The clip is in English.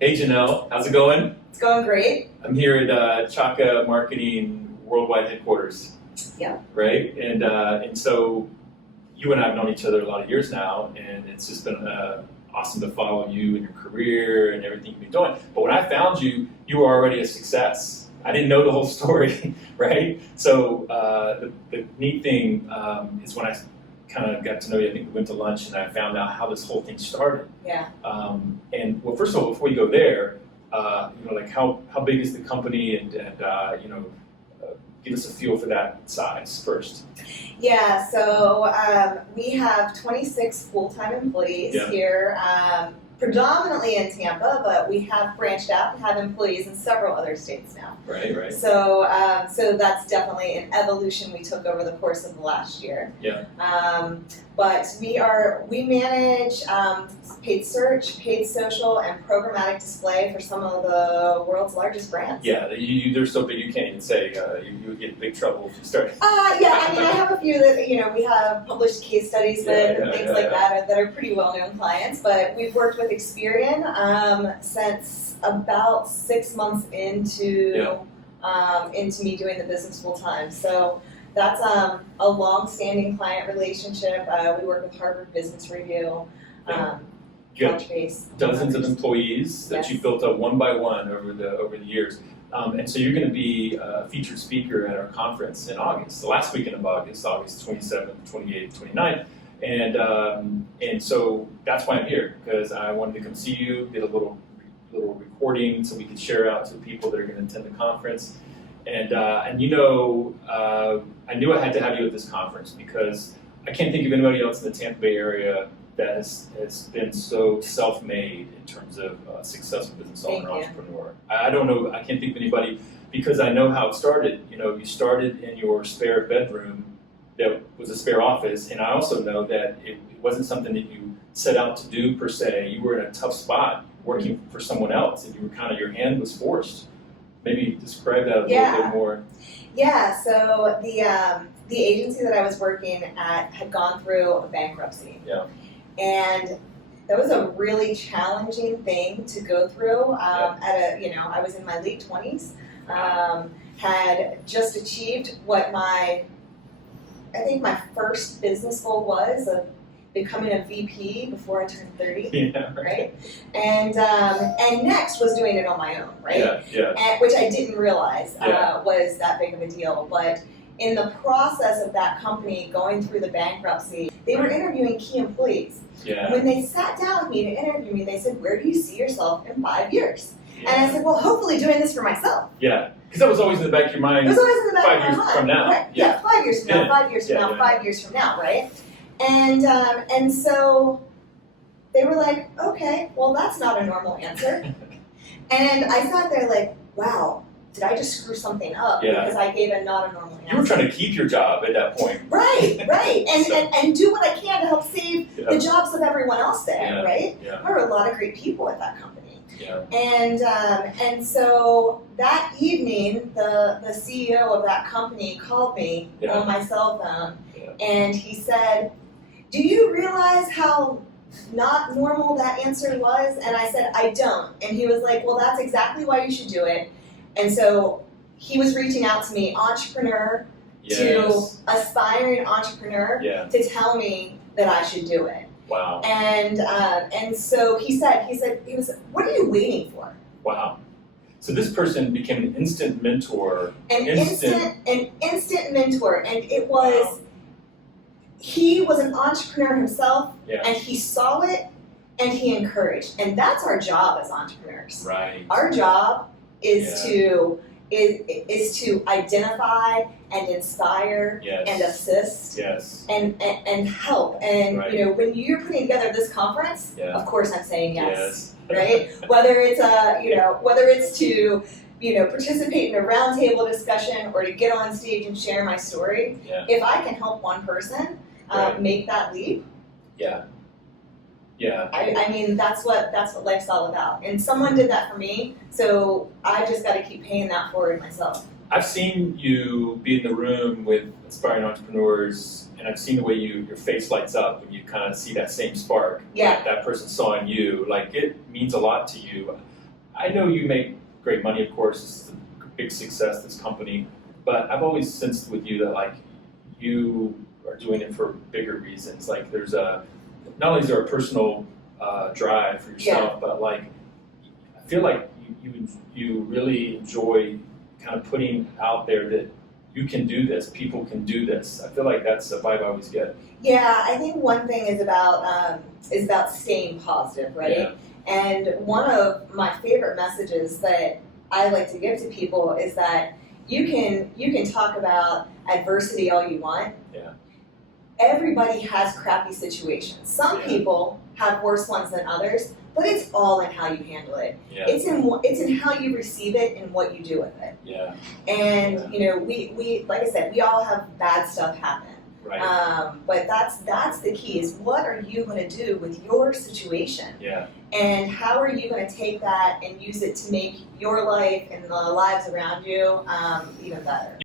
Hey Janel, how's it going? It's going great. I'm here at Chaka Marketing Worldwide Headquarters. Yeah. Right? And so you and I have known each other a lot of years now, and it's just been awesome to follow you and your career and everything you've been doing. But when I found you, you were already a success. I didn't know the whole story, right? So the neat thing is when I kind of got to know you, I think we went to lunch and I found out how this whole thing started. Yeah. And well, first of all, before you go there, like how big is the company and give us a feel for that size first. Yeah, so we have 26 full-time employees here, predominantly in Tampa, but we have branched out and have employees in several other states now. Right. So that's definitely an evolution we took over the course of the last year. Yeah. But we manage paid search, paid social, and programmatic display for some of the world's largest brands. Yeah, they're so big you can't even say. You would get in big trouble if you start. Yeah, I mean, I have a few that we have published case studies with and things like that are pretty well-known clients. But we've worked with Experian since about 6 months into me doing the business full time. So that's a long-standing client relationship. We work with Harvard Business Review. Good. Dozens of employees that you built up one by one over the years. And so you're going to be a featured speaker at our conference in August, the last weekend of August 27th, 28th, 29th. And so that's why I'm here, because I wanted to come see you, get a little recording so we could share out to people that are going to attend the conference. And I knew I had to have you at this conference because I can't think of anybody else in the Tampa Bay area that has been so self-made in terms of successful business owner, entrepreneur. I don't know, I can't think of anybody because I know how it started. You started in your spare bedroom that was a spare office, and I also know that it wasn't something that you set out to do per se. You were in a tough spot working for someone else, and you were your hand was forced. Maybe describe that a little bit more. Yeah, so the agency that I was working at had gone through a bankruptcy. Yeah. And that was a really challenging thing to go through. I was in my late 20s, had just achieved what I think my first business goal was of becoming a VP before I turned 30, right? And next was doing it on my own, right? And, which I didn't realize was that big of a deal. But in the process of that company going through the bankruptcy, they were interviewing key employees. Yeah. When they sat down with me to interview me, they said, "Where do you see yourself in 5 years?" And I said, "Well, hopefully doing this for myself." Yeah, because that was always in the back of your mind. It was always in the back 5 of my years mind. from now. Right. Yeah, 5 years from now, 5 years from now, 5 years from now, right? And so they were like, "Okay, well, that's not a normal answer." And I sat there like, "Wow, did I just screw something up because I gave a not a normal answer?" You were trying to keep your job at that point. Right. And do what I can to help save the jobs of everyone else there, right? Yeah. There were a lot of great people at that company. Yeah. And so that evening, the CEO of that company called me on my cell phone, and he said, "Do you realize how not normal that answer was?" And I said, "I don't." And he was like, "Well, that's exactly why you should do it." And so he was reaching out to me, entrepreneur to aspiring entrepreneur, to tell me that I should do it. Wow. And so he said, "What are you waiting for?" Wow. So this person became an instant mentor. An instant mentor, and it was. He was an entrepreneur himself, and he saw it, and he encouraged, and that's our job as entrepreneurs. Right. Our job is to identify and inspire and assist and help. And when you're putting together this conference, of course I'm saying yes. Right? Whether it's to participate in a roundtable discussion or to get on stage and share my story, if I can help one person make that leap, I mean, that's what life's all about. And someone did that for me, so I just got to keep paying that forward myself. I've seen you be in the room with aspiring entrepreneurs, and I've seen the way your face lights up when you kind of see that same spark that person saw in you. Like, it means a lot to you. I know you make great money, of course. This is a big success, this company. But I've always sensed with you that like you are doing it for bigger reasons. Like there's not only is there a personal drive for yourself, but like I feel like you really enjoy kind of putting out there that you can do this, people can do this. I feel like that's a vibe I always get. Yeah, I think one thing is about staying positive, right? Yeah. And one of my favorite messages that I like to give to people is that you can talk about adversity all you want. Yeah. Everybody has crappy situations. Some people have worse ones than others, but it's all in how you handle it. Yeah. It's in how you receive it and what you do with it. Yeah. And you know, we like I said, we all have bad stuff happen. Right. But that's the key is what are you going to do with your situation? Yeah. And how are you going to take that and use it to make your life and the lives around you even better?